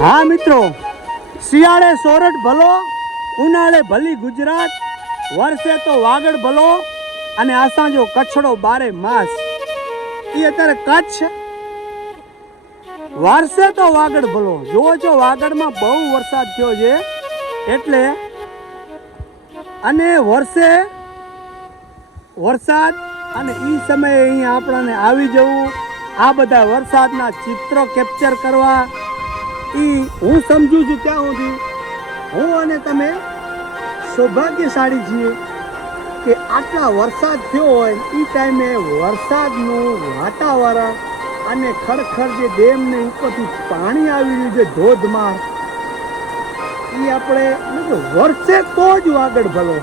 હા, મિત્રો. શિયાળે સોરઠ ભલો, ઉનાળે ભલી ગુજરાત, વર્ષે તો વાગડ ભલો અને આસાંજો કચ્છડો બારે માસ. એ અત્યારે કચ્છ વારસે તો વાગડ ભલો. જોવો છો, વાગડમાં બહુ વરસાદ થયો છે. એટલે અને વર્ષે વરસાદ અને એ સમયે અહીંયા આપણને આવી જવું. આ બધા વરસાદના ચિત્રો કેપ્ચર કરવા એ હું સમજુ છું ત્યાં સુધી? હું અને તમે સૌભાગ્યશાળી છીએ કે આટલા વરસાદ થયો હોય એ ટાઈમે વરસાદનું વાતાવરણ અને ખડખડ જે ડેમની ઉપરથી પાણી આવી રહ્યું છે ધોધમાર એ આપણે વરસે તો જ વાગડ ભલો.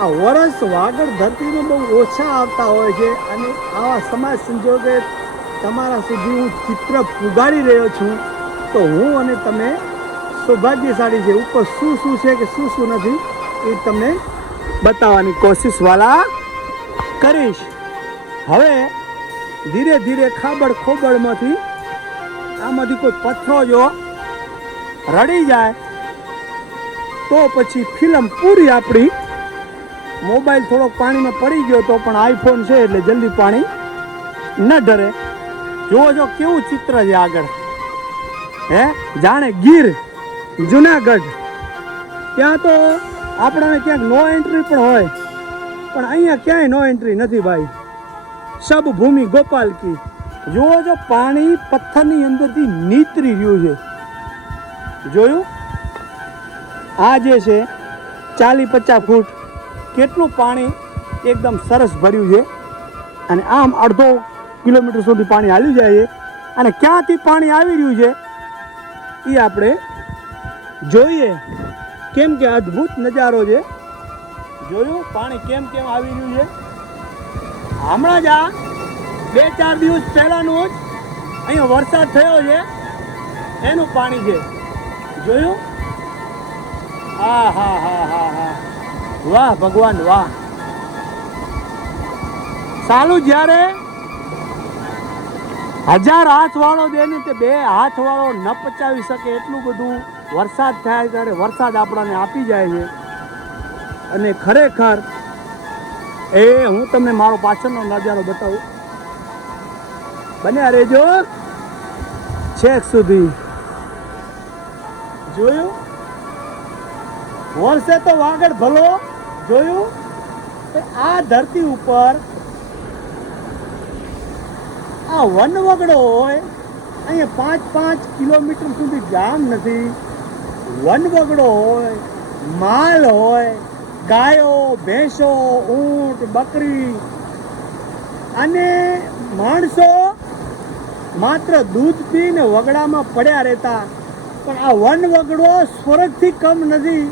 આ વરસ વાગડ ધરતીમાં બહુ ઓછા આવતા હોય છે અને આવા સમાજ સંજોગે તમારા સુધી હું ચિત્ર પુગાડી રહ્યો છું. તો હું અને તમે સૌભાગ્યશાળી છે ઉપર શું શું છે કે શું શું નથી એ તમને બતાવવાની કોશિશ વાલા કરીશ. હવે ધીરે ધીરે ખાબડ ખોબડમાંથી આમાંથી કોઈ પથ્થરો જો રડી જાય, તો પછી ફિલ્મ પૂરી આપણી. મોબાઈલ થોડોક પાણીમાં પડી ગયો તો પણ આઈફોન છે એટલે જલ્દી પાણી ન ડરે જુઓ જો કેવું ચિત્ર છે આગળ. હે? જાણે ગીર, જુનાગઢ. ત્યાં તો આપણાને ક્યાંક નો એન્ટ્રી પણ હોય. પણ અહીંયા ક્યાંય નો એન્ટ્રી નથી ભાઈ. સબ ભૂમિ ગોપાલ કી. જુઓ જો પાણી પથ્થરની અંદરથી નીતરી રહ્યું છે. જોયું? આ જે છે ચાલી પચાસ ફૂટ, કેટલું પાણી એકદમ સરસ ભર્યું છે. અને આમ અડધો કિલોમીટર સુધી પાણી હાલી જાય છે. અને ક્યાંથી પાણી આવી રહ્યું છે? એ આપણે જોઈએ. કેમ કે અદ્ભુત નજારો છે. જોયું? પાણી કેમ કેમ આવી રહ્યું છે? હમણાં જ આ બે ચાર દિવસ પહેલાનું જ અહીંયા વરસાદ થયો છે. એનું પાણી છે. જોયું? હા હા હા હા હા. વાહ, ભગવાન, વાહ. સાલું જ્યારે હજાર હાથ વાળો દે ને તે બે હાથ વાળો ન પચાવી શકે એટલું બધું વરસાદ થાય ત્યારે વરસાદ આપણાને આપી જાય છે. અને ખરેખર એ હું તમને મારો પાછળનો નજારો બતાવું. બન્યા રહેજો. છેક સુધી. જોયું? વર્ષે તો વાગડ ભલો. જોયું? આ ધરતી ઉપર આ વનવગડો હોય, અહીંયા પાંચ પાંચ કિલોમીટર સુધી ગામ નથી. વનવગડો હોય, માલ હોય, ગાયો, ભેંસો, ઊંટ, બકરી અને માણસો માત્ર દૂધ પીને વગડામાં પડ્યા રહેતા. પણ આ વન વગડો સ્વર્ગથી કમ નથી.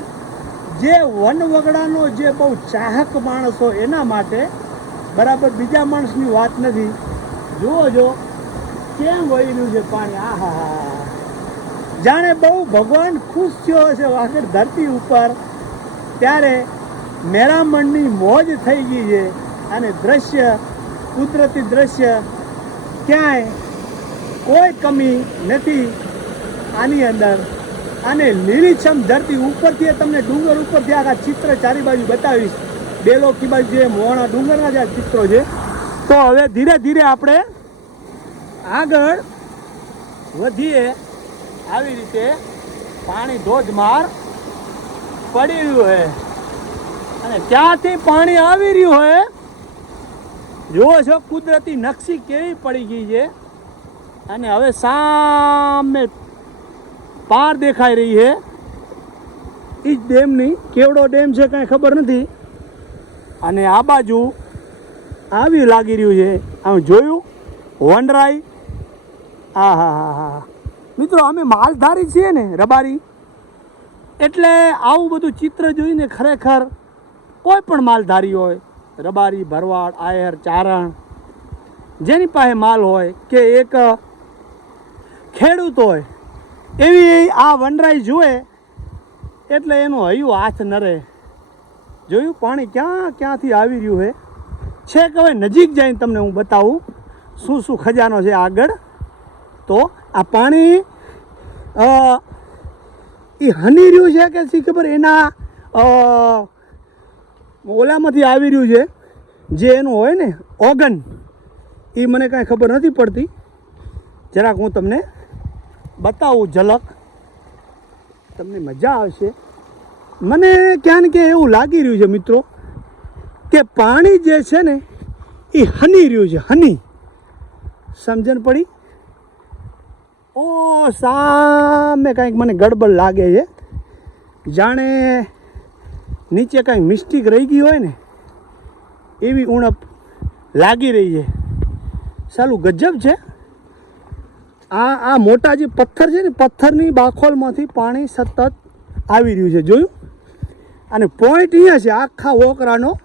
જે વન વગડાનો જે બહુ ચાહક માણસો એના માટે બરાબર બીજા માણસની વાત નથી. જુઓ જો, કેમ વહી રહ્યું છે પાણી? આહા જાણે બહુ ભગવાન ખુશ થયો હશે વાગડ ધરતી ઉપર, ત્યારે મેળામણની મોજ થઈ ગઈ છે અને દ્રશ્ય, કુદરતી દ્રશ્ય ક્યાંય કોઈ કમી નથી આની અંદર. અને લીલીછમ ધરતી ઉપરથી તમને ડુંગર ઉપરથી આખા ચિત્ર ચારી બાજુ બતાવીશ. બેલો કી બાજુ જે મોણા ડુંગરના જે ચિત્રો છે તો હવે ધીરે ધીરે આપણે આગળ વધીએ. આવી રીતે પાણી ધોધમાર પડી રહ્યું હોય અને ત્યાંથી પાણી આવી રહ્યું હોય જુઓ છો, કુદરતી નકશી કેવી પડી ગઈ છે. અને હવે સામે પાર દેખાઈ રહી છે. એ જ ડેમની, કેવડો ડેમ છે કાંઈ ખબર નથી. અને આ બાજુ આવી લાગી રહ્યું છે. આમ જોયું? વનરાઈ આ હા હા હા. મિત્રો, અમે માલધારી છીએ ને, રબારી. એટલે આવું બધું ચિત્ર જોઈને ખરેખર કોઈ પણ માલધારી હોય, રબારી, ભરવાડ, આયર, ચારણ, જેની પાસે માલ હોય કે એક ખેડૂત હોય, એવી આ વનરાઈ જુએ એટલે એનું હૈયું હાથ નરે. જોયું? પાણી ક્યાં, ક્યાંથી આવી રહ્યું છે? છેક હવે નજીક જઈને તમને હું બતાવું શું શું ખજાનો છે આગળ. તો આ પાણી એ હની રહ્યું છે કે શી ખબર? એના ઓલામાંથી આવી રહ્યું છે. જે એનું હોય ને, ઓગન એ મને કાંઈ ખબર નથી પડતી. જરાક હું તમને બતાવું ઝલક. તમને મજા આવશે. મને ક્યાં ને કે એવું લાગી રહ્યું છે, મિત્રો. કે પાણી જે છે ને, એ હની રહ્યું છે, હની. સમજણ પડી? ઓ સામે કાંઈક મને ગડબડ લાગે છે. જાણે નીચે કાંઈક મિસ્ટેક રહી ગઈ હોય ને, એવી ઉણપ લાગી રહી છે. સાલું ગજબ છે. આ આ મોટા જે પથ્થર છે ને, પથ્થરની બાખોલમાંથી પાણી સતત આવી રહ્યું છે. જોયું? અને પોઈન્ટ અહીંયા છે, આખા વોકરાનો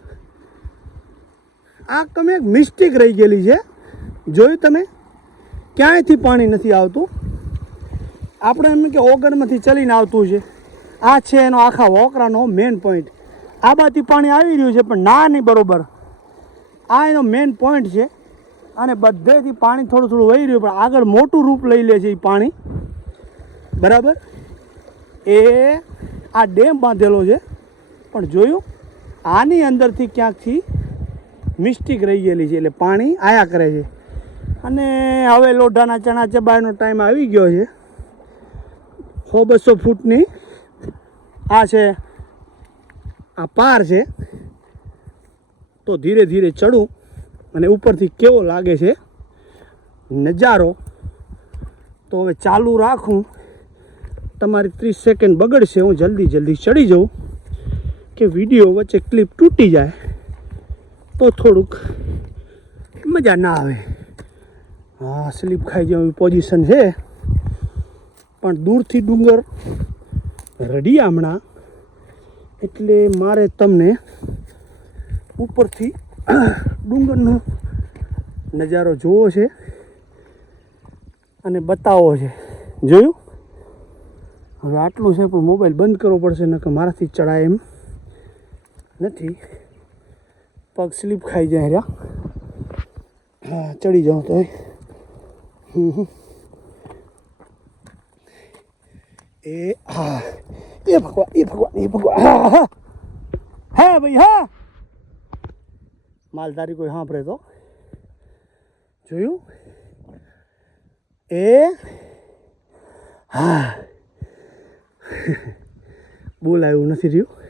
આ તમે એક મિસ્ટેક રહી ગયેલી છે. જોયું તમે? ક્યાંયથી પાણી નથી આવતું? આપણે એમ કે ઓગણમાંથી ચલીને આવતું છે. આ છે એનો આખા વોકરાનો મેઇન પોઈન્ટ આ બાજુથી પાણી આવી રહ્યું છે, પણ ના નહીં, બરોબર. આ એનો મેઇન પોઈન્ટ છે. અને બધેથી પાણી થોડું થોડું વહી રહ્યું, પણ આગળ મોટું રૂપ લઈ લે છે એ પાણી. બરાબર? એ આ ડેમ બાંધેલો છે. પણ જોયું? આની અંદરથી ક્યાંકથી મિસ્ટેક રહી ગયેલી છે, એટલે પાણી આયા કરે છે. અને હવે લોઢાના ચણા ચબાયનો ટાઈમ આવી ગયો છે. સો બસો ફૂટની આ છે, આ પાર છે. તો ધીરે ધીરે ચડું અને ઉપરથી કેવો લાગે છે નજારો. તો હવે ચાલુ રાખું. તમારી ત્રીસ સેકન્ડ બગડશે, હું જલ્દી જલ્દી ચડી જાઉં કે વીડિયો વચ્ચે ક્લિપ તૂટી જાય. તો થોડુંક મજા ના આવે. હા, સ્લીપ ખાઈ જેવી પોઝિશન છે. પણ દૂરથી ડુંગર રડી હમણાં. એટલે મારે તમને ઉપરથી ડુંગરનો નજારો જોવો છે અને બતાવવો છે. જોયું? હવે આટલું છે, પણ મોબાઈલ બંધ કરવો પડશે, નકર મારાથી ચડાય એમ નથી. પગ સ્લીપ ખાઈ જાય રહ્યા. હા, ચડી જાઉં તો. એ, હા. એ ભગવાન એ ભગવાન એ ભગવાન. હા હા હા. ભાઈ, હા. માલધારી કોઈ સાંભળે તો. જોયું? એ, હા. બોલાયું નથી રહ્યું.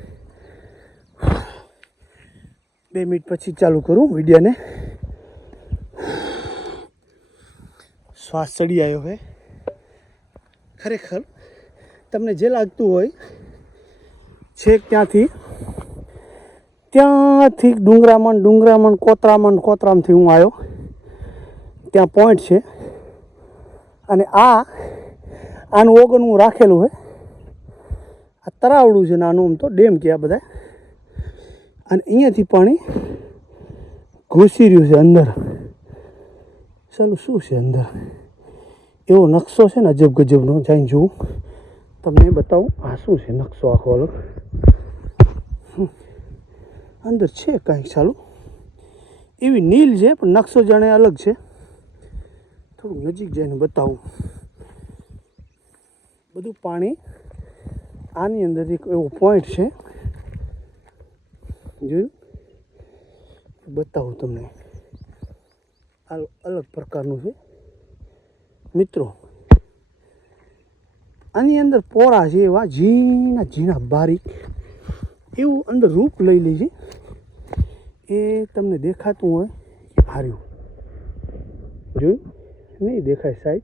બે મિનિટ પછી ચાલુ કરું વિડીયાને. શ્વાસ ચડી આવ્યો હે. ખરેખર તમને જે લાગતું હોય છેક ત્યાંથી ત્યાંથી ડુંગરામણ ડુંગરામણ, કોતરામણ, કોતરામથી હું આવ્યો. ત્યાં પોઈન્ટ છે. અને આ, આનું ઓગણ રાખેલું હોય આ તરાવડું છે નાનું આમ તો, ડેમ કે આ બધા અને અહીંયાથી પાણી ઘૂસી રહ્યું છે અંદર. ચાલો, શું છે અંદર? એવો નકશો છે ને અજબ ગજબનો જઈને જોઉં. તમને બતાવું. આ શું છે નકશો આખો અલગ? અંદર છે કાંઈક, ચાલુ. એવી નીલ છે, પણ નકશો જાણે અલગ છે. થોડું નજીક જઈને બતાવું. બધું પાણી આની અંદર એક એવો પોઈન્ટ છે. જોયું બતાવું તમને. આ અલગ પ્રકારનું છે. મિત્રો, આની અંદર પોરા છે એવા ઝીણા ઝીણા બારીક. એવું અંદર રૂપ લઈ લે છે. એ તમને દેખાતું હોય કે હાર્યું. જોયું નહીં દેખાય સાહેબ.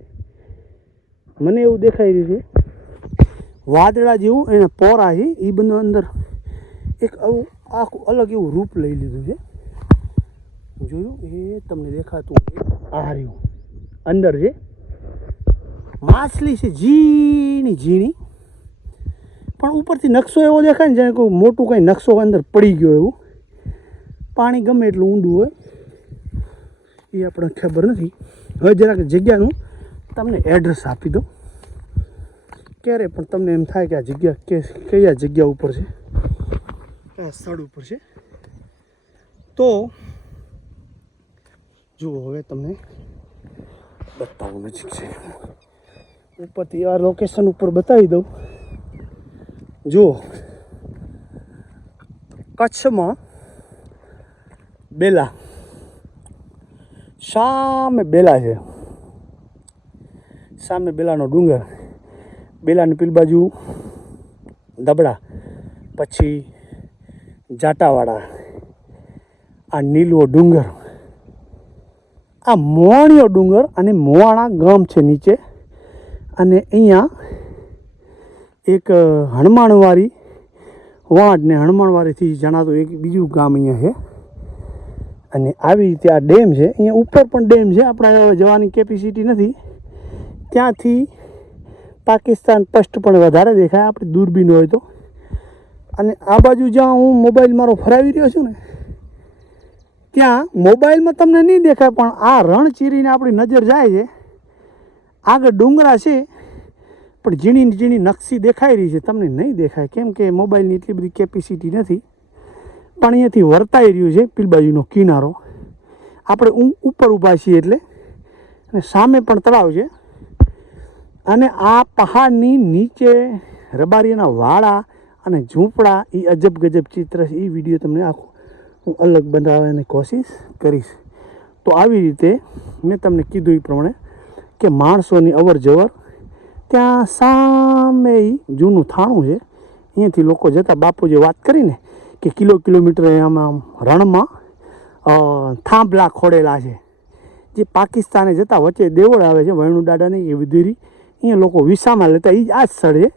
મને એવું દેખાઈ રહ્યું છે. વાદળા જેવું, એના પોરા છે એ બધું અંદર એક આવું આખું અલગ એવું રૂપ લઈ લીધું છે. જોયું? એ તમને દેખાતું આર્યું અંદર છે માછલી છે, ઝીણી ઝીણી. પણ ઉપરથી નકશો એવો દેખાય ને જાણે કોઈ મોટું કંઈ નકશો અંદર પડી ગયો એવું. પાણી ગમે એટલું ઊંડું હોય. એ આપણને ખબર નથી. હવે જરાક જગ્યાનું તમને એડ્રેસ આપી દો ક્યારે પણ તમને એમ થાય કે આ જગ્યા કે કયા જગ્યા ઉપર છે. સ્થળ ઉપર છે. તો, જુઓ હવે તમને બતાવું નજીક છે. ઉપરથી આ લોકેશન ઉપર બતાવી દઉં. જુઓ, કચ્છમાં બેલા. સામે બેલા છે. સામે બેલાનો ડુંગર. બેલાની પીલ બાજુ દબડા પછી જાટાવાળા, આ નીલવો ડુંગર, આ મોવાણીયો ડુંગર અને મોવાણા ગામ છે નીચે. અને અહીંયા એક હનુમાનવારી વાંટ ને હનુમાનવારીથી જણાતું એક બીજું ગામ અહીંયા છે. અને આવી રીતે આ ડેમ છે. અહીંયા ઉપર પણ ડેમ છે. આપણે જવાની કેપેસિટી નથી. ત્યાંથી પાકિસ્તાન સ્પષ્ટપણે વધારે દેખાય. આપણી દૂરબીન હોય તો. અને આ બાજુ જ્યાં હું મોબાઈલ મારો ફરાવી રહ્યો છું ને, ત્યાં મોબાઈલમાં તમને નહીં દેખાય, પણ આ રણ ચીરીને આપણી નજર જાય છે. આગળ ડુંગરા છે, પણ ઝીણી ઝીણી નકશી દેખાઈ રહી છે. તમને નહીં દેખાય. કેમ કે મોબાઈલની એટલી બધી કેપેસિટી નથી. પણ અહીંયાથી વર્તાઈ રહ્યું છે પીલ બાજુનો કિનારો. આપણે ઉપર ઊભા છીએ એટલે, અને સામે પણ તળાવ છે. અને આ પહાડની નીચે રબારીના વાળા અને ઝૂંપડા એ અજબ ગજબ ચિત્ર છે. એ વીડિયો તમને આખો હું અલગ બનાવવાની કોશિશ કરીશ. તો આવી રીતે મેં તમને કીધું એ પ્રમાણે કે માણસોની અવર જવર ત્યાં સામે જૂનું થાણું છે. અહીંયાથી લોકો જતા બાપુજે વાત કરીને કે કિલો કિલોમીટર આમાં રણમાં થાંભલા ખોડેલા છે. જે પાકિસ્તાને જતા વચ્ચે દેવળ આવે છે, વૈણુ દાદાની એ વિધેરી અહીંયા લોકો વિસામાં લેતા એ જ આ સ્થળ છે.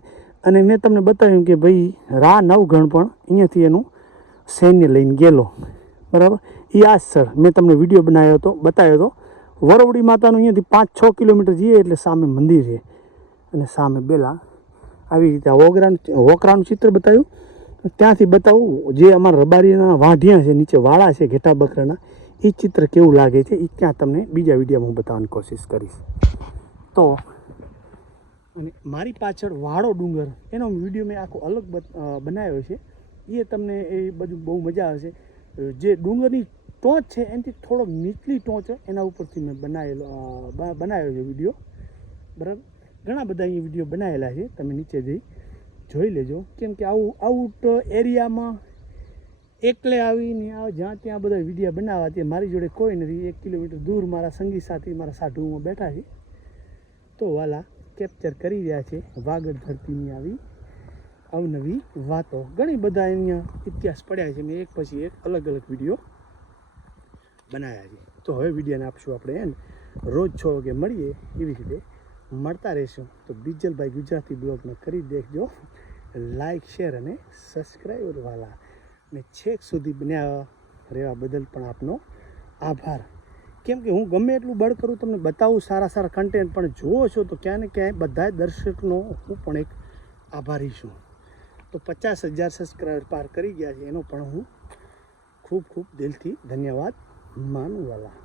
અને મેં તમને બતાવ્યું કે ભાઈ રા નવગણ પણ અહીંયાથી એનું સૈન્ય લઈને ગયેલો. બરાબર? એ આ સર મેં તમને વીડિયો બનાવ્યો હતો, બતાવ્યો હતો. વરવડી માતાનું અહીંયાથી પાંચ છ કિલોમીટર જઈએ એટલે સામે મંદિર છે. અને સામે બેલા આવી રીતે આ વોગરાનું વોકરાનું ચિત્ર બતાવ્યું. ત્યાંથી બતાવું, જે અમારા રબારીના વાઢિયા છે, નીચે વાળા છે, ઘેટા બકરાના એ ચિત્ર કેવું લાગે છે એ ત્યાં તમને બીજા વિડીયોમાં હું બતાવવાની કોશિશ કરીશ. તો અને મારી પાછળ વાળો ડુંગર, એનો વીડિયો મેં આખો અલગ બનાવ્યો છે. એ તમને એ બધું બહુ મજા આવશે. જે ડુંગરની ટોચ છે, એનાથી થોડોક નીચલી ટોચ હોય એના ઉપરથી મેં બનાવેલો બનાવ્યો છે વીડિયો. બરાબર? ઘણા બધા અહીંયા વીડિયો બનાવેલા છે, તમે નીચે જઈ જોઈ લેજો. કેમ કે આવું, આઉટ એરિયામાં એકલે આવીને આ જ્યાં ત્યાં બધા વિડીયા બનાવવા તે મારી જોડે કોઈ નથી. એક કિલોમીટર દૂર મારા સંગી સાથી મારા સાઢુમાં બેઠા છે. તો વાલા કેપ્ચર કરી રહ્યા છે. વાગડ ધરતીની આવી અવનવી વાતો. ઘણી બધા અહીંયા ઇતિહાસ પડ્યા છે. મેં એક પછી એક અલગ અલગ વીડિયો બનાવ્યા છે. તો હવે વિડીયોને આપશું આપણે એન્ડ. રોજ છ વાગે મળીએ એવી રીતે મળતા રહેશું. તો બીજલભાઈ ગુજરાતી બ્લોગને કરી દેખજો. લાઈક શેર અને સબસ્ક્રાઈબર વાલા. ને છેક સુધી બન્યા રહેવા બદલ પણ આપનો આભાર. કેમ કે હું ગમે એટલું બળ કરું, તમને બતાવું, સારા સારા કન્ટેન્ટ પણ જુઓ છો, તો ક્યાં ને ક્યાંય બધા દર્શકનો હું પણ એક આભારી છું. તો પચાસ હજાર સબસ્ક્રાઈબર પાર કરી ગયા છે, એનો પણ હું ખૂબ ખૂબ દિલથી ધન્યવાદ માનું વાલા.